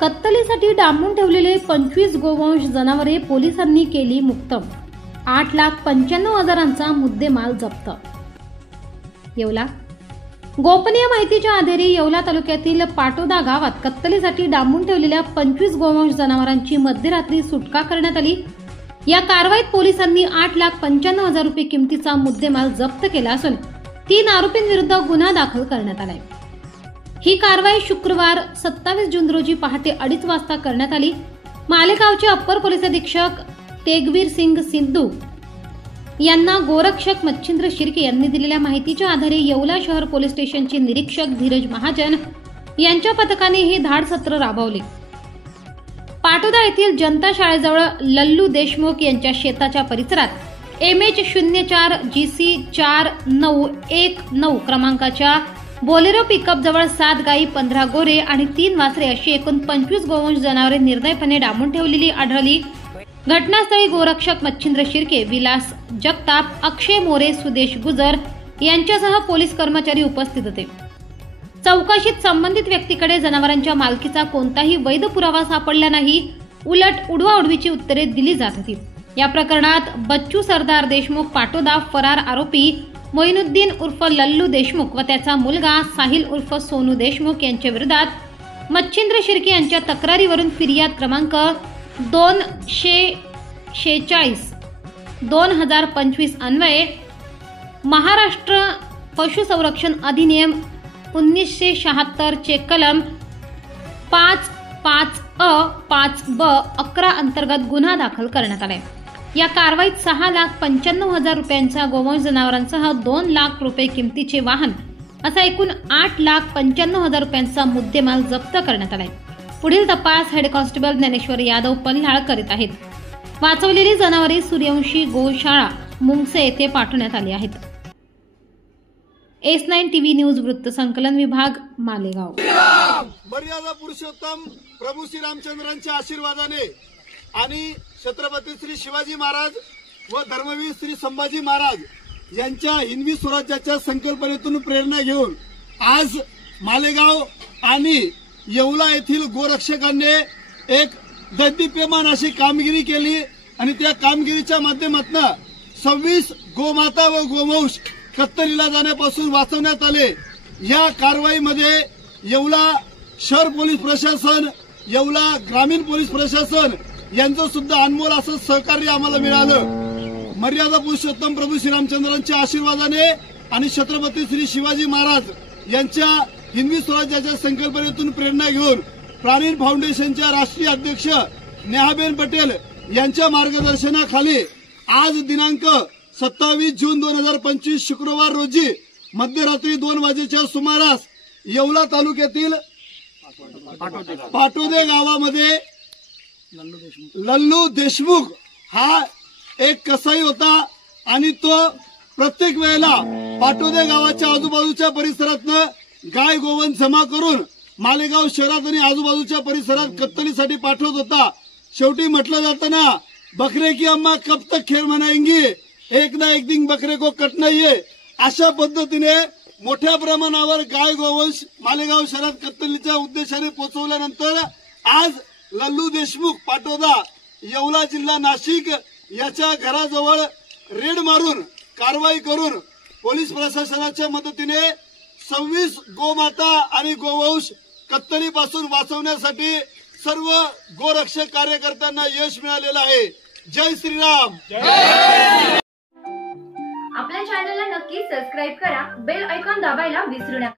कत्तलीसाठी डांबून ठेवलेले 25 गोवंश जनावरे पोलिसांनी केली मुक्त। 8,95,000चा मुद्देमाल जप्त। येवला गोपनीय माहितीच्या आधारे येवला तालुक्यातील पाटोदा गावात कत्तलीसाठी डांबून ठेवलेल्या 25 गोवंश जनावरांची मध्यरात्री सुटका करण्यात आली। या कारवाईत पोलिसांनी 8,95,000 रुपये किमतीचा मुद्देमाल जप्त केला असून 3 आरोपींविरुद्ध गुन्हा दाखल करण्यात आलाय। ही कारवाई शुक्रवार 27 जून रोजी पहाटे 2:30 वाजता करण्यात आली। मालेगावचे अप्पर पोलीस अधीक्षक तेगवीर सिंग सिद्धू यांना गोरक्षक मच्छिंद्र शिर्के यांनी दिलेल्या माहितीच्या आधारे येवला शहर पोलीस स्टेशनचे निरीक्षक धीरज महाजन यांच्या पथकाने हे धाड सत्र राबवले। पाटोदा येथील जनता शाळेजवळ लल्लू देशमुख यांच्या शेताच्या परिसरात MH04 GC 4919 क्रमांकाच्या बोलेरो पिकअप जवळ 7 गायी, 15 गोरे आणि 3 वासरे अशी एकूण 25 गोवंश जनावरे निर्दयपणे डांबून ठेवलेली आढळली। घटनास्थळी गोरक्षक मच्छिंद्र शिर्के, विलास जगताप, अक्षय मोरे, सुदेश गुजर यांच्यासह पोलीस कर्मचारी उपस्थित होते। चौकशीत संबंधित व्यक्तीकडे जनावरांच्या मालकीचा कोणताही वैध पुरावा सापडला नाही, उलट उडवाउडवीची उत्तरे दिली जात होती। या प्रकरणात बच्चू सरदार देशमुख पाटोदा, फरार आरोपी मोइनुद्दीन उर्फ लल्लू देशमुख व त्याचा मुलगा साहिल उर्फ सोनू देशमुख यांच्या विरोधात मच्छिंद्र शिर्के यांच्या तक्रारीवरून फिर्याद क्रमांक 246/2025 अन्वये महाराष्ट्र पशुसंरक्षण अधिनियम 1976 चे कलम 5(5)(a), 5(b), 11 अंतर्गत गुन्हा दाखल करण्यात आलाय। या कारवाईत 6,95,000 रुपयांचा गोवंश जनावरांसह 2 लाख रुपये किमतीचे वाहन असा एकूण 8,95,000 रुपयांचा मुद्देमाल जप्त करण्यात आलाय। पुढील तपास हेड कॉन्स्टेबल ज्ञानेश्वर यादव पल्हाळ करीत आहेत। वाचवलेली जनावरे सूर्यवंशी गोशाळा मुंगसे येथे पाठवण्यात आली आहेत। S9 TV न्यूज वृत्त संकलन विभाग, मालेगाव। मर्यादा पुरुषोत्तम प्रभू श्री रामचंद्रांच्या आशीर्वादाने आणि छत्रपती श्री शिवाजी महाराज व धर्मवीर श्री संभाजी महाराज यांच्या हिंदवी स्वराज्याच्या संकल्पनेतून प्रेरणा घेऊन आज मालेगाव आणि येवला येथील गोरक्षकांनी एक दैदिप्यमान अशी कामगिरी केली आणि त्या कामगिरीच्या माध्यमातून 26 गोमाता व गोवंश कत्तलीला जाण्यापासून वाचवण्यात आले। या कारवाईमध्ये येवला शहर पोलीस प्रशासन, येवला ग्रामीण पोलीस प्रशासन यांचं सुद्धा अनमोल असं सहकार्य आम्हाला मिळालं। मर्यादा पुरुषोत्तम प्रभू श्रीरामचंद्रांच्या आशीर्वादाने आणि छत्रपती श्री शिवाजी महाराज यांच्या हिंदवी स्वराज्याच्या संकल्पनेतून प्रेरणा घेऊन प्राणीन फाउंडेशनच्या राष्ट्रीय अध्यक्ष नेहाबेन पटेल यांच्या मार्गदर्शनाखाली आज दिनांक 27 जून 2025 शुक्रवार रोजी मध्यरात्री 2 वाजेच्या सुमारास येवला तालुक्यातील पाटोदे गावामध्ये लल्लू देशमुख हा एक कसाई होता आणि तो प्रत्येक वेळेला पाटोदे गावाच्या आजूबाजूच्या परिसरातनं गाय गोवन जमा करून मालेगाव शहरात आणि आजूबाजूच्या परिसरात कत्तलीसाठी पाठवत होता। शेवटी म्हटलं जातं ना, बकरे की अम्मा कब तक खेळ मनाएंगी, एक ना एक दिन बकरे को कटना ही है। अशा पद्धतीने मोठ्या प्रमाणावर गाय गोवंश मालेगाव शहरात कत्तलीच्या उद्देशाने पोहोचवल्यानंतर आज लल्लू देशमुख पाटोदा, येवला जिल्हा नाशिक याच्या घराजवळ रेड मारून कारवाई करून पोलीस प्रशासनाच्या मदतीने 26 गोमाता आणि गोवंश कत्तलीपासून वाचवण्यासाठी सर्व गोरक्षक कार्यकर्त्यांना यश मिळालेलं आहे। जय श्रीराम। आपल्या चॅनलला नक्की सबस्क्राईब करा, बेल आयकॉन दाबायला विसरू नका।